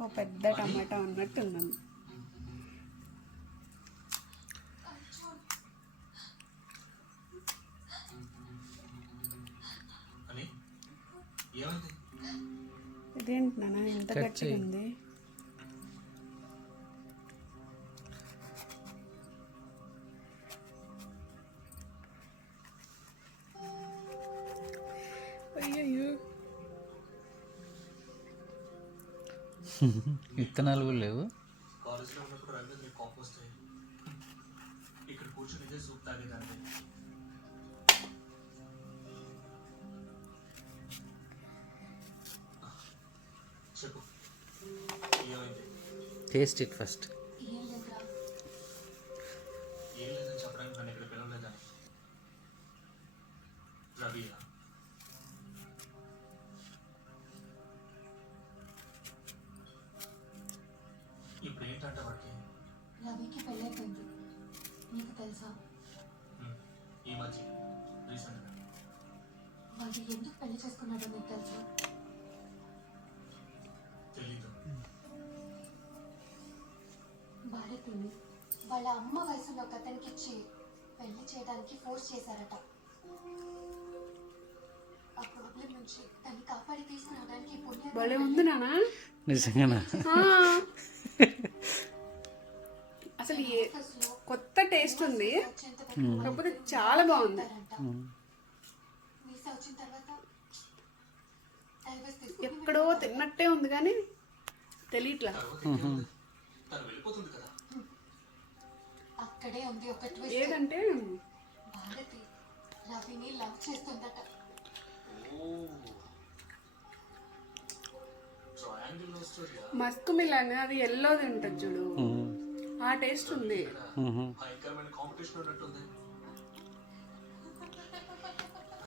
ఓ పెద్ద టమాటా ఉన్నట్టు ఉందండి. ఇదేంటి నాన్న ఇంత గట్టిగా ఉంది? అయ్యయ్యో, విత్తనాలు కూడా లేవు. కాలేజ్లో ఉన్నప్పుడు రవీంద్ర మీకు కోపం వస్తాయి, ఇక్కడ కూర్చొని ఇదే సూప్ తాగేదాన్ని. చెప్పు ఏమైంది? Taste it first. ఏం లేదని చెప్పడానికి నన్ను ఇక్కడ పిలవలేదా? రవియా? ఇప్పుడు ఏంటంట వాడికి? రవికి పెళ్ళైపోయింది, నీకు తెలుసా? ఈ మధ్య రీసెంట్గా. వాడు ఎందుకు పెళ్లి చేసుకున్నాడో నీకు తెలుసా? తెలీదు. భారతిని వాళ్ళ అమ్మ వయసులో ఒక అతనికి ఇచ్చి పెళ్లి చేయడానికి ఫోర్స్ చేశారట. ఆ ప్రాబ్లం నుంచి తను కాపాడి తీసుకురావడానికి భలే ఉంది నాన్న. నిజంగానా? అసలు కొత్త టేస్ట్ ఉంది, కాకపోతే చాలా బాగుంది. వీసా వచ్చిన తర్వాత ఎక్కడో తిన్నట్టే ఉంది కానీ తెలియట్లా. తను వెళ్ళిపోతుంది కదా. అక్కడే ఉంది ఒక ట్విస్ట్. ఏదంటే భారతి రవిని లవ్ చేస్తుందట. ట్రయాంగిల్ లవ్ స్టోరీయా? మస్క్ మిలన్ అది ఎల్లోది ఉంటుంది చూడు, ఆ టేస్ట్ ఉంది. భయంకరమైన కాంపిటీషన్ ఉన్నట్టుంది.